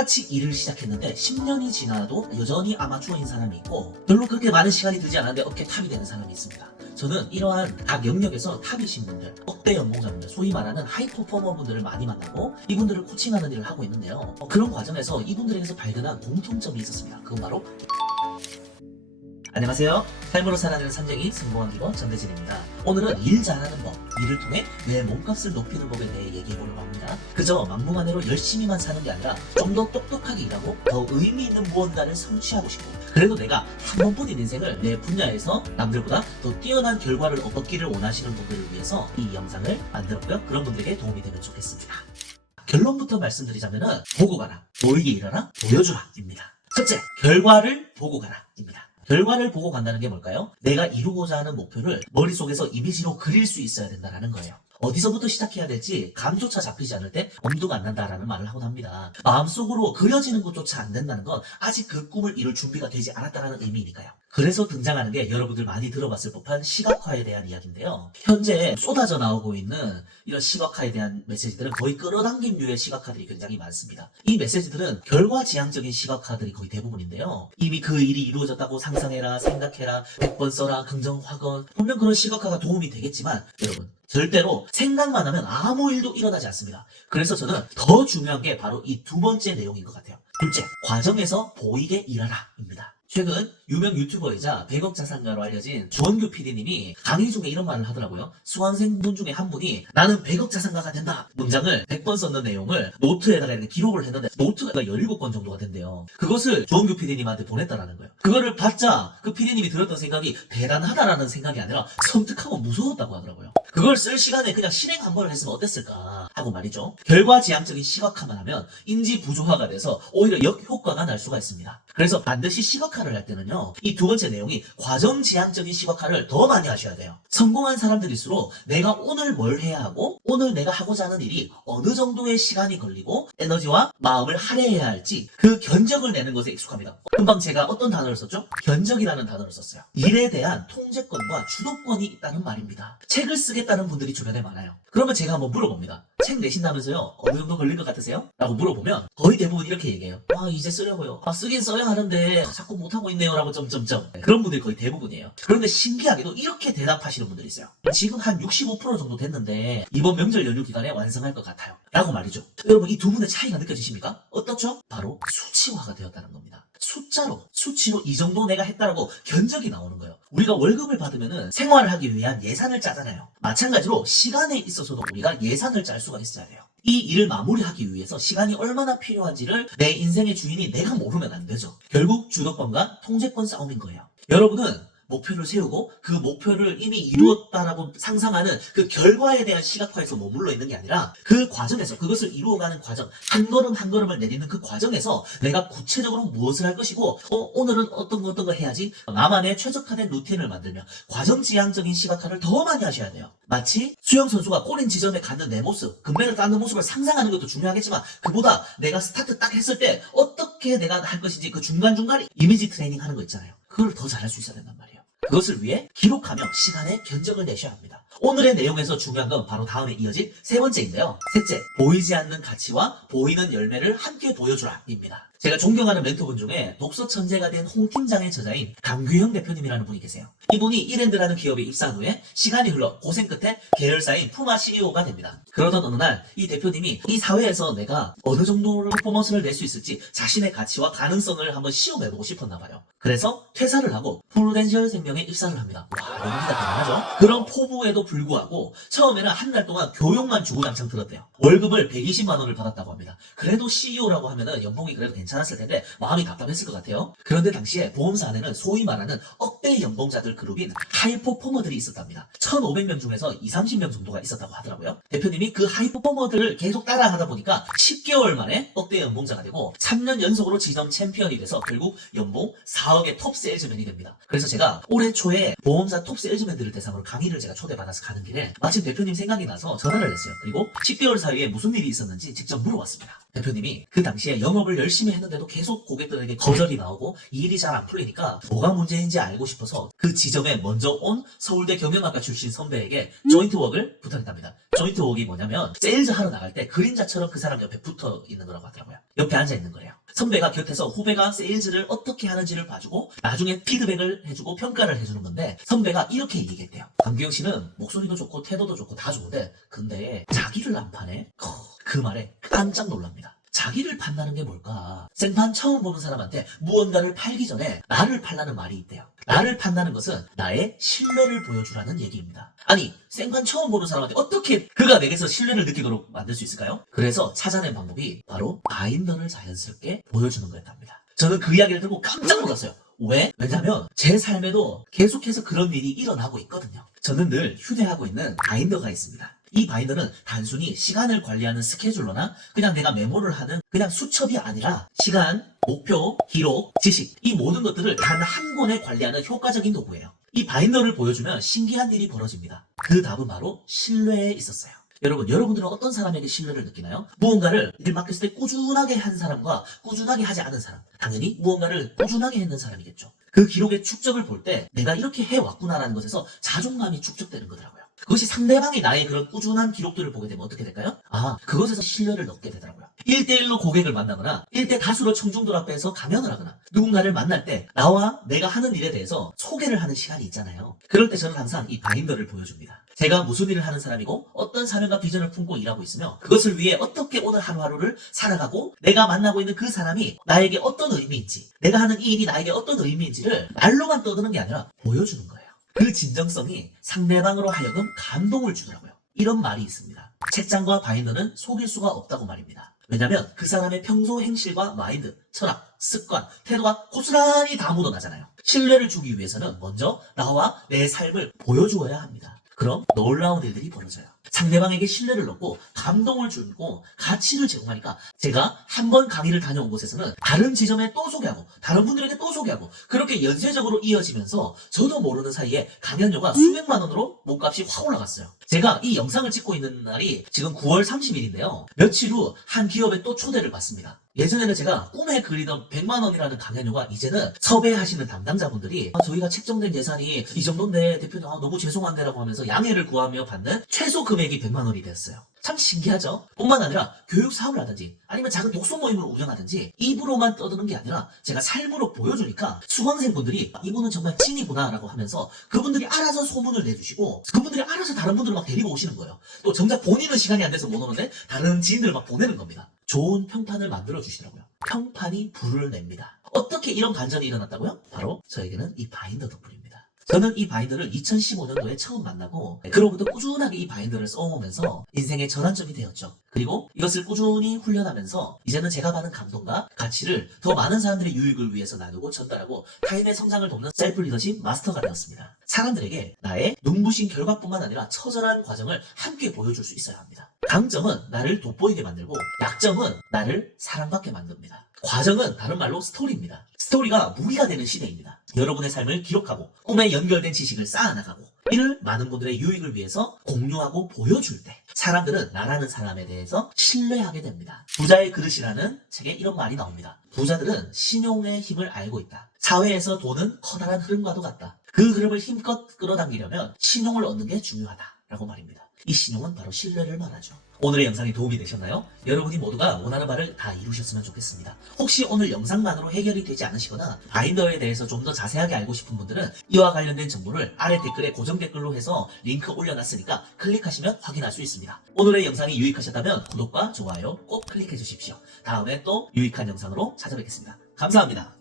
똑같이 일을 시작했는데 10년이 지나도 여전히 아마추어인 사람이 있고 별로 그렇게 많은 시간이 들지 않았는데 업계 탑이 되는 사람이 있습니다. 저는 이러한 각 영역에서 탑이신 분들, 억대 연봉자분들, 소위 말하는 하이퍼포머 분들을 많이 만나고 이분들을 코칭하는 일을 하고 있는데요. 그런 과정에서 이분들에게서 발견한 공통점이 있었습니다. 그건 바로 안녕하세요. 삶으로 살아내는 산쟁이 성공한 기법 전대진입니다. 오늘은 일 잘하는 법, 일을 통해 내 몸값을 높이는 법에 대해 얘기해보려고 합니다. 그저 막무가내로 열심히만 사는 게 아니라 좀 더 똑똑하게 일하고 더 의미 있는 무언가를 성취하고 싶고 그래도 내가 한 번뿐인 인생을 내 분야에서 남들보다 더 뛰어난 결과를 얻기를 원하시는 분들을 위해서 이 영상을 만들었고요. 그런 분들에게 도움이 되면 좋겠습니다. 결론부터 말씀드리자면은 보고 가라, 보이게 일하라, 보여주라 입니다. 첫째, 결과를 보고 가라 입니다. 결과를 보고 간다는 게 뭘까요? 내가 이루고자 하는 목표를 머릿속에서 이미지로 그릴 수 있어야 된다는 거예요. 어디서부터 시작해야 될지 감조차 잡히지 않을 때 엄두가 안 난다라는 말을 하곤 합니다. 마음속으로 그려지는 것조차 안 된다는 건 아직 그 꿈을 이룰 준비가 되지 않았다는 의미니까요. 그래서 등장하는 게 여러분들 많이 들어봤을 법한 시각화에 대한 이야기인데요. 현재 쏟아져 나오고 있는 이런 시각화에 대한 메시지들은 거의 끌어당김 류의 시각화들이 굉장히 많습니다. 이 메시지들은 결과지향적인 시각화들이 거의 대부분인데요. 이미 그 일이 이루어졌다고 상상해라, 생각해라, 100번 써라, 긍정화건 분명 그런 시각화가 도움이 되겠지만 여러분 절대로 생각만 하면 아무 일도 일어나지 않습니다. 그래서 저는 더 중요한 게 바로 이 두 번째 내용인 것 같아요. 둘째, 과정에서 보이게 일하라 입니다. 최근 유명 유튜버이자 100억 자산가로 알려진 조원규 PD님이 강의 중에 이런 말을 하더라고요. 수강생분 중에 한 분이 나는 100억 자산가가 된다 문장을 100번 썼는 내용을 노트에다가 이렇게 기록을 했는데 노트가 17권 정도가 된대요. 그것을 조원규 PD님한테 보냈다라는 거예요. 그거를 받자 그 PD님이 들었던 생각이 대단하다라는 생각이 아니라 섬뜩하고 무서웠다고 하더라고요. 그걸 쓸 시간에 그냥 실행 한 번을 했으면 어땠을까 하고 말이죠. 결과지향적인 시각화만 하면 인지 부조화가 돼서 오히려 역효과가 날 수가 있습니다. 그래서 반드시 시각화를 할 때는요, 이 두 번째 내용이 과정지향적인 시각화를 더 많이 하셔야 돼요. 성공한 사람들일수록 내가 오늘 뭘 해야 하고 오늘 내가 하고자 하는 일이 어느 정도의 시간이 걸리고 에너지와 마음을 할애해야 할지 그 견적을 내는 것에 익숙합니다. 금방 제가 어떤 단어를 썼죠? 견적이라는 단어를 썼어요. 일에 대한 통제권과 주도권이 있다는 말입니다. 책을 쓰겠다는 분들이 주변에 많아요. 그러면 제가 한번 물어봅니다. 책 내신다면서요? 어느 정도 걸릴 것 같으세요? 라고 물어보면 거의 대부분 이렇게 얘기해요. 이제 쓰려고요. 쓰긴 써야 하는데 자꾸 못하고 있네요 라고 점점점. 그런 분들이 거의 대부분이에요. 그런데 신기하게도 이렇게 대답하시는 분들이 있어요. 지금 한 65% 정도 됐는데 이번 명절 연휴 기간에 완성할 것 같아요 라고 말이죠. 여러분 이 두 분의 차이가 느껴지십니까? 어떻죠? 바로 수치화가 되었다는 겁니다. 수치로 이 정도 내가 했다라고 견적이 나오는 거예요. 우리가 월급을 받으면은 생활을 하기 위한 예산을 짜잖아요. 마찬가지로 시간에 있어서도 우리가 예산을 짤 수가 있어야 돼요. 이 일을 마무리하기 위해서 시간이 얼마나 필요한지를 내 인생의 주인이 내가 모르면 안 되죠. 결국 주도권과 통제권 싸움인 거예요. 여러분은 목표를 세우고 그 목표를 이미 이루었다라고 상상하는 그 결과에 대한 시각화에서 머물러 있는 게 아니라 그 과정에서 그것을 이루어가는 과정 한 걸음 한 걸음을 내딛는 그 과정에서 내가 구체적으로 무엇을 할 것이고 오늘은 어떤 거 해야지 나만의 최적화된 루틴을 만들며 과정지향적인 시각화를 더 많이 하셔야 돼요. 마치 수영선수가 꼬린 지점에 가는 내 모습 금메달 따는 모습을 상상하는 것도 중요하겠지만 그보다 내가 스타트 딱 했을 때 어떻게 내가 할 것인지 그 중간중간에 이미지 트레이닝 하는 거 있잖아요. 그걸 더 잘할 수 있어야 된단 말이에요. 그것을 위해 기록하며 시간에 견적을 내셔야 합니다. 오늘의 내용에서 중요한 건 바로 다음에 이어질 세 번째인데요. 셋째, 보이지 않는 가치와 보이는 열매를 함께 보여주라 입니다. 제가 존경하는 멘토분 중에 독서 천재가 된 홍 팀장의 저자인 강규형 대표님이라는 분이 계세요. 이분이 이랜드라는 기업에 입사한 후에 시간이 흘러 고생 끝에 계열사인 푸마 CEO가 됩니다. 그러던 어느 날 이 대표님이 이 사회에서 내가 어느 정도로 퍼포먼스를 낼 수 있을지 자신의 가치와 가능성을 한번 시험해보고 싶었나 봐요. 그래서 퇴사를 하고 프루덴셜 생명에 입사를 합니다. 용기가 대단하죠? 그런 포부에도 불구하고 처음에는 한 달 동안 교육만 주구장창 들었대요. 월급을 120만 원을 받았다고 합니다. 그래도 CEO라고 하면은 연봉이 그래도 괜찮았을 텐데 마음이 답답했을 것 같아요. 그런데 당시에 보험사 안에는 소위 말하는 억대 연봉자들 그룹인 하이퍼포머들이 있었답니다. 1,500명 중에서 30명 정도가 있었다고 하더라고요. 대표님이 그 하이퍼포머들을 계속 따라하다 보니까 10개월 만에 억대 연봉자가 되고 3년 연속으로 지점 챔피언이 돼서 결국 연봉 4억의 톱 세일즈맨이 됩니다. 그래서 제가 올해 초에 보험사 톱 세일즈맨들을 대상으로 강의를 제가 초대받아서 가는 길에 마침 대표님 생각이 나서 전화를 했어요. 그리고 10개월 사이에 무슨 일이 있었는지 직접 물어봤습니다. 대표님이 그 당시에 영업을 열심히 했는데도 계속 고객들에게 거절이 나오고 이 일이 잘 안 풀리니까 뭐가 문제인지 알고 싶어서 그 지점에 먼저 온 서울대 경영학과 출신 선배에게 조인트웍을 부탁했답니다. 조인트웍이 뭐냐면 세일즈 하러 나갈 때 그림자처럼 그 사람 옆에 붙어 있는 거라고 하더라고요. 옆에 앉아 있는 거래요. 선배가 곁에서 후배가 세일즈를 어떻게 하는지를 봐주고 나중에 피드백을 해주고 평가를 해주는 건데, 선배가 이렇게 얘기했대요. 강규영 씨는 목소리도 좋고 태도도 좋고 다 좋은데 근데 자기를 안 파네? 그 말에 깜짝 놀랍니다. 자기를 판다는 게 뭘까? 생판 처음 보는 사람한테 무언가를 팔기 전에 나를 팔라는 말이 있대요. 나를 판다는 것은 나의 신뢰를 보여주라는 얘기입니다. 아니, 생판 처음 보는 사람한테 어떻게 그가 내게서 신뢰를 느끼도록 만들 수 있을까요? 그래서 찾아낸 방법이 바로 바인더를 자연스럽게 보여주는 거였답니다. 저는 그 이야기를 듣고 깜짝 놀랐어요. 왜? 왜냐면 제 삶에도 계속해서 그런 일이 일어나고 있거든요. 저는 늘 휴대하고 있는 바인더가 있습니다. 이 바인더는 단순히 시간을 관리하는 스케줄러나 그냥 내가 메모를 하는 그냥 수첩이 아니라 시간, 목표, 기록, 지식, 이 모든 것들을 단 한 권에 관리하는 효과적인 도구예요. 이 바인더를 보여주면 신기한 일이 벌어집니다. 그 답은 바로 신뢰에 있었어요. 여러분들은 어떤 사람에게 신뢰를 느끼나요? 무언가를 일 맡겼을 때 꾸준하게 한 사람과 꾸준하게 하지 않은 사람. 당연히 무언가를 꾸준하게 했는 사람이겠죠. 그 기록의 축적을 볼 때 내가 이렇게 해왔구나라는 것에서 자존감이 축적되는 거더라고요. 그것이 상대방이 나의 그런 꾸준한 기록들을 보게 되면 어떻게 될까요? 그것에서 신뢰를 얻게 되더라고요. 1대1로 고객을 만나거나 1대 다수로 청중들 앞에서 강연을 하거나 누군가를 만날 때 나와 내가 하는 일에 대해서 소개를 하는 시간이 있잖아요. 그럴 때 저는 항상 이 바인더를 보여줍니다. 제가 무슨 일을 하는 사람이고 어떤 사명과 비전을 품고 일하고 있으며 그것을 위해 어떻게 오늘 하루하루를 살아가고 내가 만나고 있는 그 사람이 나에게 어떤 의미인지, 내가 하는 이 일이 나에게 어떤 의미인지를 말로만 떠드는 게 아니라 보여주는 거예요. 그 진정성이 상대방으로 하여금 감동을 주더라고요. 이런 말이 있습니다. 책장과 바인더는 속일 수가 없다고 말입니다. 왜냐면 그 사람의 평소 행실과 마인드, 철학, 습관, 태도가 고스란히 다 묻어나잖아요. 신뢰를 주기 위해서는 먼저 나와 내 삶을 보여주어야 합니다. 그럼 놀라운 일들이 벌어져요. 상대방에게 신뢰를 얻고 감동을 주고 가치를 제공하니까 제가 한 번 강의를 다녀온 곳에서는 다른 지점에 또 소개하고 다른 분들에게 또 소개하고 그렇게 연쇄적으로 이어지면서 저도 모르는 사이에 강연료가 수백만 원으로 몸값이 확 올라갔어요. 제가 이 영상을 찍고 있는 날이 지금 9월 30일인데요. 며칠 후 한 기업에 또 초대를 받습니다. 예전에는 제가 꿈에 그리던 100만 원이라는 강연료가 이제는 섭외하시는 담당자분들이 저희가 책정된 예산이 이 정도인데 대표님 너무 죄송한데 라고 하면서 양해를 구하며 받는 최소 금액이 100만 원이 됐어요. 참 신기하죠? 뿐만 아니라 교육 사업을 하든지 아니면 작은 독서 모임을 운영하든지 입으로만 떠드는 게 아니라 제가 삶으로 보여주니까 수강생분들이 이분은 정말 찐이구나 라고 하면서 그분들이 알아서 소문을 내주시고 그분들이 알아서 다른 분들을 막 데리고 오시는 거예요. 또 정작 본인은 시간이 안 돼서 못 오는데 다른 지인들을 막 보내는 겁니다. 좋은 평판을 만들어 주시더라고요. 평판이 불을 냅니다. 어떻게 이런 반전이 일어났다고요? 바로 저에게는 이 바인더 덕분입니다. 저는 이 바인더를 2015년도에 처음 만나고 그로부터 꾸준하게 이 바인더를 써오면서 인생의 전환점이 되었죠. 그리고 이것을 꾸준히 훈련하면서 이제는 제가 받은 감동과 가치를 더 많은 사람들의 유익을 위해서 나누고 전달하고 타인의 성장을 돕는 셀프 리더십 마스터가 되었습니다. 사람들에게 나의 눈부신 결과뿐만 아니라 처절한 과정을 함께 보여줄 수 있어야 합니다. 강점은 나를 돋보이게 만들고 약점은 나를 사랑받게 만듭니다. 과정은 다른 말로 스토리입니다. 스토리가 무기가 되는 시대입니다. 여러분의 삶을 기록하고 꿈에 연결된 지식을 쌓아나가고 이를 많은 분들의 유익을 위해서 공유하고 보여줄 때 사람들은 나라는 사람에 대해서 신뢰하게 됩니다. 부자의 그릇이라는 책에 이런 말이 나옵니다. 부자들은 신용의 힘을 알고 있다. 사회에서 돈은 커다란 흐름과도 같다. 그 흐름을 힘껏 끌어당기려면 신용을 얻는 게 중요하다라고 말입니다. 이 신용은 바로 신뢰를 말하죠. 오늘의 영상이 도움이 되셨나요? 여러분이 모두가 원하는 바를 다 이루셨으면 좋겠습니다. 혹시 오늘 영상만으로 해결이 되지 않으시거나 바인더에 대해서 좀 더 자세하게 알고 싶은 분들은 이와 관련된 정보를 아래 댓글에 고정 댓글로 해서 링크 올려놨으니까 클릭하시면 확인할 수 있습니다. 오늘의 영상이 유익하셨다면 구독과 좋아요 꼭 클릭해 주십시오. 다음에 또 유익한 영상으로 찾아뵙겠습니다. 감사합니다.